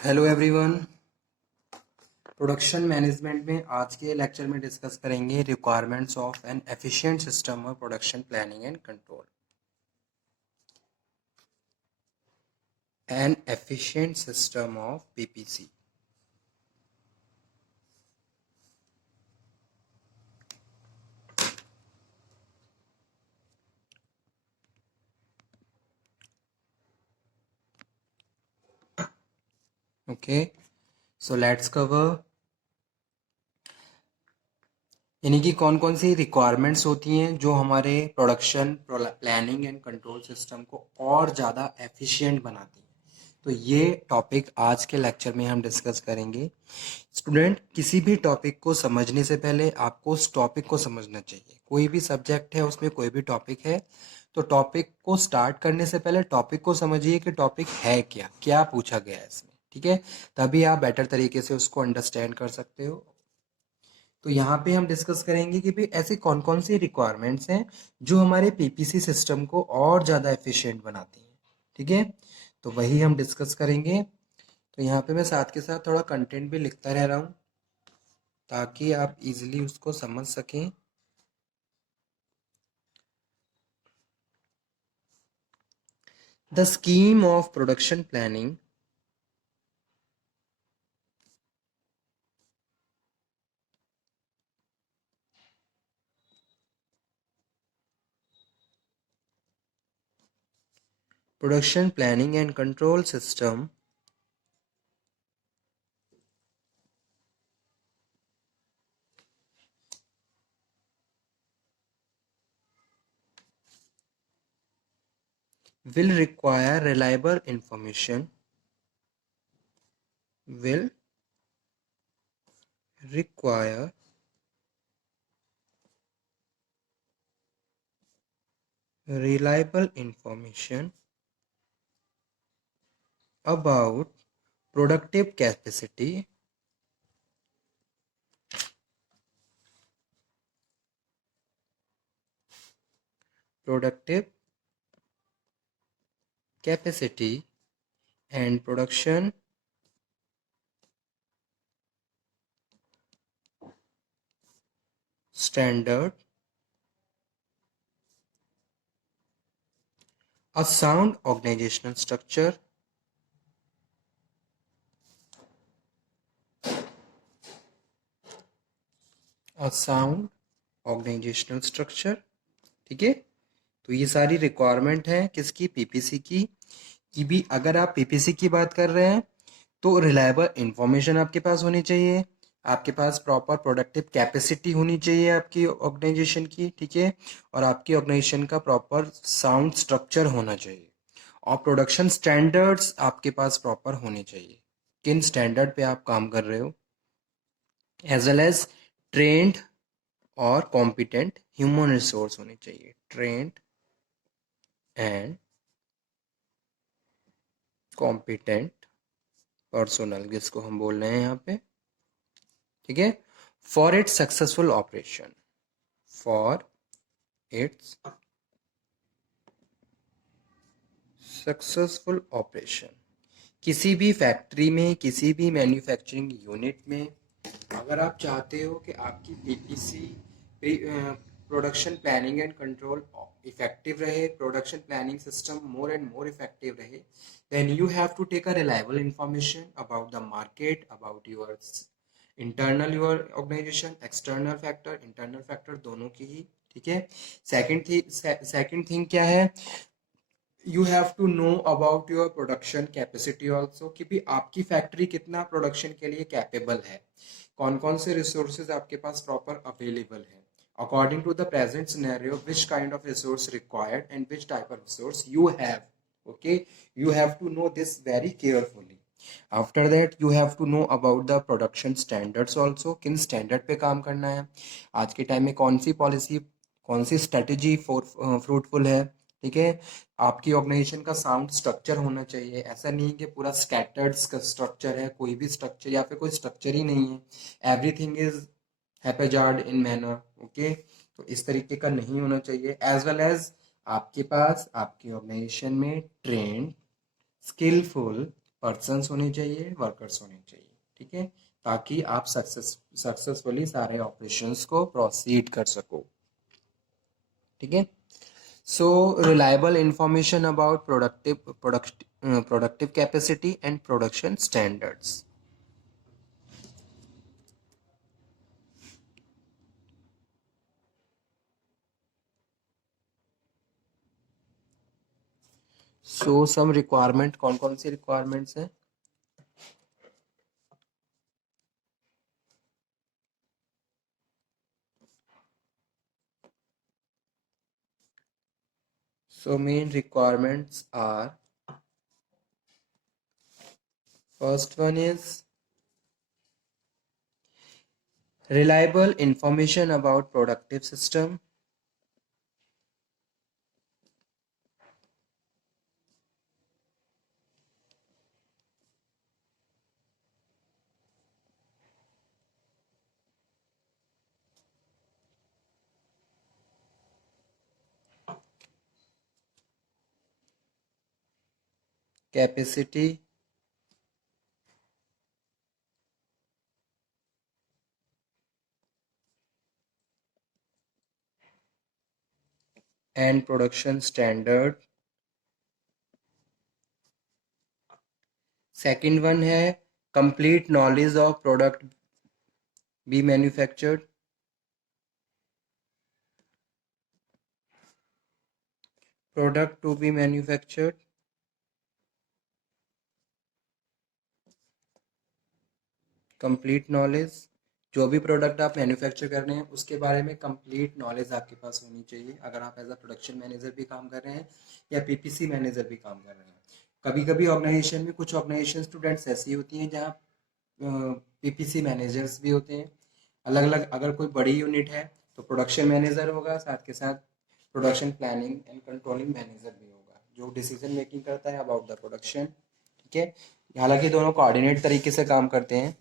Hello everyone. Production management में आज के लेक्चर में डिस्कस करेंगे requirements of N efficient system of production planning and control. N efficient system of PPC. Okay, so let's cover यानी कि कौन कौन सी रिक्वायरमेंट्स होती हैं जो हमारे production planning and control system को और ज़्यादा एफिशिएंट बनाती हैं। तो ये टॉपिक आज के लेक्चर में हम डिस्कस करेंगे। स्टूडेंट, किसी भी टॉपिक को समझने से पहले आपको उस टॉपिक को समझना चाहिए। कोई भी सब्जेक्ट है, उसमें कोई भी टॉपिक है, तो टॉपिक को स्टार्ट करने से पहले टॉपिक को समझिए कि टॉपिक है क्या, क्या पूछा गया है इसमें। ठीक है, तभी आप बेटर तरीके से उसको अंडरस्टैंड कर सकते हो। तो यहाँ पे हम डिस्कस करेंगे कि भाई ऐसी कौन कौन सी रिक्वायरमेंट्स हैं जो हमारे पीपीसी सिस्टम को और ज़्यादा एफिशिएंट बनाती हैं। ठीक है, तो वही हम डिस्कस करेंगे। तो यहाँ पे मैं साथ के साथ थोड़ा कंटेंट भी लिखता रह रहा हूँ ताकि आप इजीली उसको समझ सकें। The scheme of production planning and control system will require reliable information, will require reliable information about productive capacity, productive capacity and production standard. A sound organizational structure, a sound organizational structure। ठीक है, तो ये सारी requirement है किसकी, PPC की। कि भी अगर आप पीपीसी की बात कर रहे हैं तो रिलायबल इंफॉर्मेशन आपके पास होनी चाहिए, आपके पास प्रॉपर प्रोडक्टिव कैपेसिटी होनी चाहिए आपकी ऑर्गेनाइजेशन की। ठीक है, और आपकी ऑर्गेनाइजेशन का प्रॉपर साउंड स्ट्रक्चर होना चाहिए, और प्रोडक्शन स्टैंडर्ड्स आपके पास प्रॉपर होने चाहिए। किन स्टैंडर्ड पे आप काम कर रहे हो, एज वेल एज ट्रेंड और कॉम्पिटेंट ह्यूमन रिसोर्स होने चाहिए। ट्रेंड एंड कॉम्पिटेंट पर्सोनल, जिसको हम बोल रहे हैं यहाँ पे। ठीक है, for its successful operation, for its successful operation. किसी भी फैक्ट्री में, किसी भी मैन्युफैक्चरिंग यूनिट में अगर आप चाहते हो कि आपकी PPC production planning and control effective रहे, production planning system more and more effective रहे, then you have to take a reliable information about the market, about your internal your organisation, internal factor दोनों की ही। ठीक है, second thing क्या है, you have to know about your production capacity also, कि भी आपकी फैक्ट्री कितना प्रोडक्शन के लिए कैपेबल है, कौन कौन से रिसोर्सेज आपके पास प्रॉपर अवेलेबल है, according to the present scenario which kind of resource required and which type of resource you have. Okay, you have to know this very carefully. After that you have to know about the production standards also, किन standard पे काम करना है, आज के time में कौन सी policy, कौन सी स्ट्रेटेजी फ्रूटफुल है। ठीक है, आपकी ऑर्गेनाइजेशन का साउंड स्ट्रक्चर होना चाहिए, ऐसा नहीं कि पूरा स्कैटर्ड स्ट्रक्चर है, कोई भी स्ट्रक्चर या फिर कोई स्ट्रक्चर ही नहीं है, everything is haphazard in manner. Okay, तो इस तरीके का नहीं होना चाहिए। एज वेल एज आपके पास आपकी ऑर्गेनाइजेशन में ट्रेंड, स्किलफुल पर्सन्स होने चाहिए, वर्कर्स होने चाहिए, ठीक है, ताकि आप सक्सेसफुली सारे ऑपरेशंस को प्रोसीड कर सको, ठीक है। So reliable information about productive capacity and production standards. So some requirement, कौन कौन सी रिक्वायरमेंट्स हैं? So main requirements are, first one is reliable information about productive system, capacity and production standard। Second one है complete knowledge of product be manufactured, product to be manufactured, complete knowledge, जो भी product आप manufacture कर रहे हैं उसके बारे में कंप्लीट नॉलेज आपके पास होनी चाहिए, अगर आप एज अ प्रोडक्शन मैनेजर भी काम कर रहे हैं या पीपीसी मैनेजर भी काम कर रहे हैं। कभी कभी ऑर्गेनाइजेशन में कुछ ऑर्गेनाइजेशन स्टूडेंट्स ऐसी होती हैं जहाँ पीपीसी मैनेजर्स भी होते हैं। अलग अलग, अगर कोई बड़ी यूनिट है तो प्रोडक्शन मैनेजर होगा, साथ के साथ production planning and controlling manager भी होगा जो डिसीजन मेकिंग करता है अबाउट द प्रोडक्शन, ठीक है। हालांकि दोनों कोऑर्डिनेट तरीके से काम करते हैं।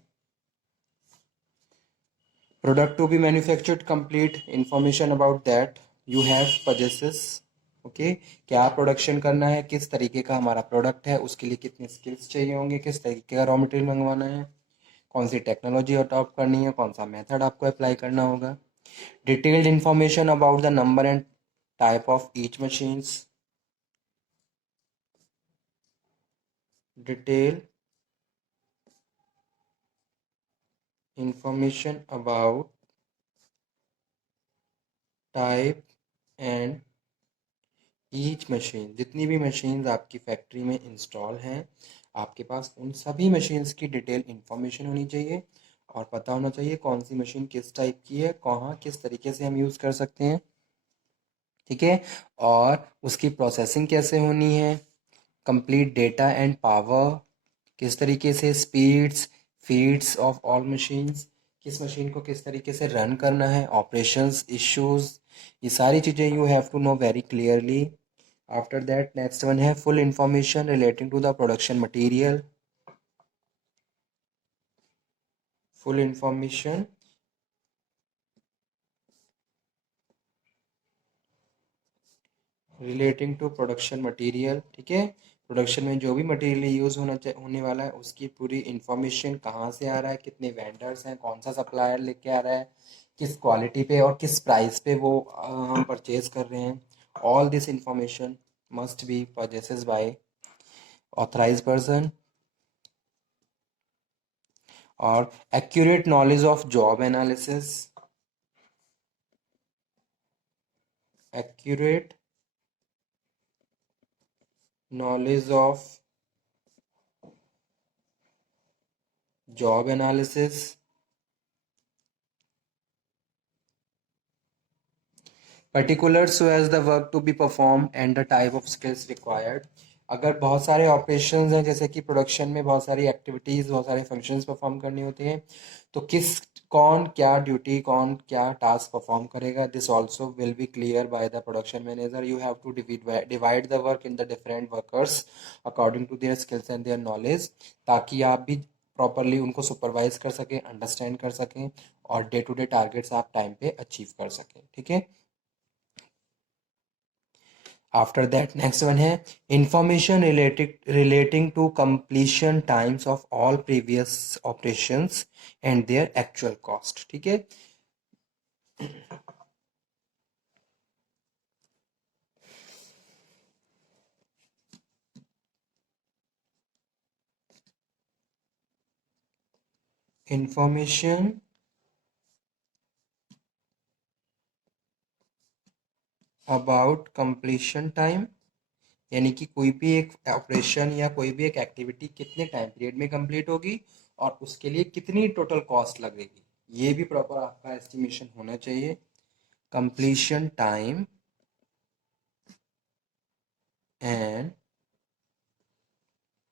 Product to be manufactured, complete information about that you have possesses, okay. क्या प्रोडक्शन करना है, किस तरीके का हमारा प्रोडक्ट है, उसके लिए कितने स्किल्स चाहिए होंगे, किस तरीके का रॉ मटेरियल मंगवाना है, कौन सी टेक्नोलॉजी अडॉप्ट करनी है, कौन सा मेथड आपको अप्लाई करना होगा। Detailed information about the number and type of each machines, detail information about type and each machine, जितनी भी मशीन्स आपकी फैक्ट्री में इंस्टॉल हैं आपके पास उन सभी मशीन्स की डिटेल इंफॉर्मेशन होनी चाहिए और पता होना चाहिए कौन सी मशीन किस टाइप की है, कहाँ किस तरीके से हम यूज़ कर सकते हैं, ठीक है। और उसकी प्रोसेसिंग कैसे होनी है, कंप्लीट डेटा एंड पावर, किस तरीके से speeds feeds of all machines, किस मशीन को किस तरीके से रन करना है, ऑपरेशंस इश्यूज, ये सारी चीज़ें you have to know very clearly. After that next one है full information relating to the production material, full information relating to production material, ठीक है। प्रोडक्शन में जो भी मटेरियल यूज़ होने वाला है उसकी पूरी इंफॉर्मेशन, कहाँ से आ रहा है, कितने वेंडर्स हैं, कौन सा सप्लायर लेके आ रहा है, किस क्वालिटी पे और किस प्राइस पे वो हम परचेज कर रहे हैं। All this information must be purchases by authorise person. और accurate knowledge of job analysis, accurate knowledge of job analysis, particulars so as the work to be performed and the type of skills required। अगर बहुत सारे operations हैं जैसे कि production में बहुत सारी एक्टिविटीज़ बहुत सारे फंक्शंस परफॉर्म करने होते हैं, तो कौन क्या ड्यूटी, कौन क्या टास्क परफॉर्म करेगा, this also will be clear by the production manager. You have to divide the work in the different workers according to their skills and their knowledge, ताकि आप भी प्रॉपरली उनको सुपरवाइज कर सकें, understand कर सकें और डे टू डे टारगेट्स आप टाइम पे अचीव कर सकें, ठीक है। आफ्टर दैट नेक्स्ट वन है information relating to completion times of all previous operations and their actual cost. ठीक है. इंफॉर्मेशन अबाउट कंप्लीशन टाइम, यानी कि कोई भी एक ऑपरेशन या कोई भी एक एक्टिविटी कितने टाइम पीरियड में कंप्लीट होगी और उसके लिए कितनी टोटल कॉस्ट लगेगी, ये भी प्रॉपर आपका एस्टिमेशन होना चाहिए. Completion time and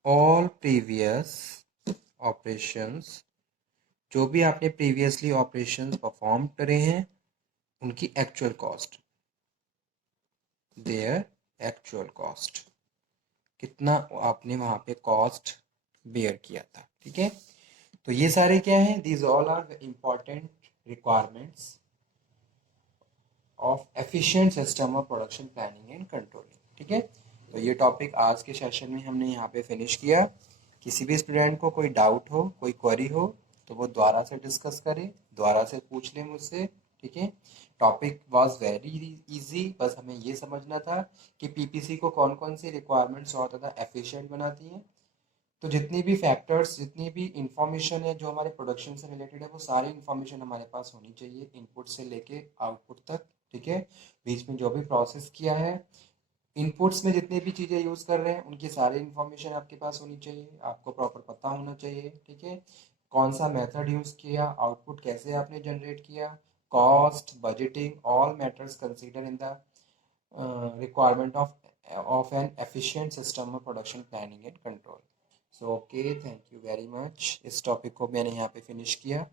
all previous operations, जो भी आपने प्रीवियसली ऑपरेशंस परफॉर्म करे हैं उनकी actual cost, there actual cost, कितना आपने वहाँ पे कॉस्ट बेयर किया था. ठीक है. तो ये सारे क्या हैं, these all are important requirements of efficient system of production planning and controlling. ठीक है. तो ये टॉपिक आज के सेशन में हमने यहाँ पे फिनिश किया. किसी भी स्टूडेंट को कोई डाउट हो, कोई क्वेरी हो, तो वो दोबारा से डिस्कस करे, दोबारा से पूछ ले मुझसे. ठीक है. टॉपिक वाज वेरी इजी, बस हमें ये समझना था कि पीपीसी को कौन कौन सी रिक्वायरमेंट्स और ज़्यादा एफिशिएंट बनाती हैं. तो जितनी भी फैक्टर्स, जितनी भी इंफॉर्मेशन है जो हमारे प्रोडक्शन से रिलेटेड है, वो सारी इंफॉर्मेशन हमारे पास होनी चाहिए, इनपुट से लेके आउटपुट तक. ठीक है. बीच में जो भी प्रोसेस किया है, इनपुट्स में जितनी भी चीज़ें यूज़ कर रहे हैं, उनकी सारी इंफॉर्मेशन आपके पास होनी चाहिए, आपको प्रॉपर पता होना चाहिए. ठीक है. कौन सा मेथड यूज़ किया, आउटपुट कैसे आपने जनरेट किया, cost, budgeting, all matters consider in the requirement of an efficient system of production planning and control. So okay, thank you very much. इस टॉपिक को मैंने यहाँ पे फिनिश किया.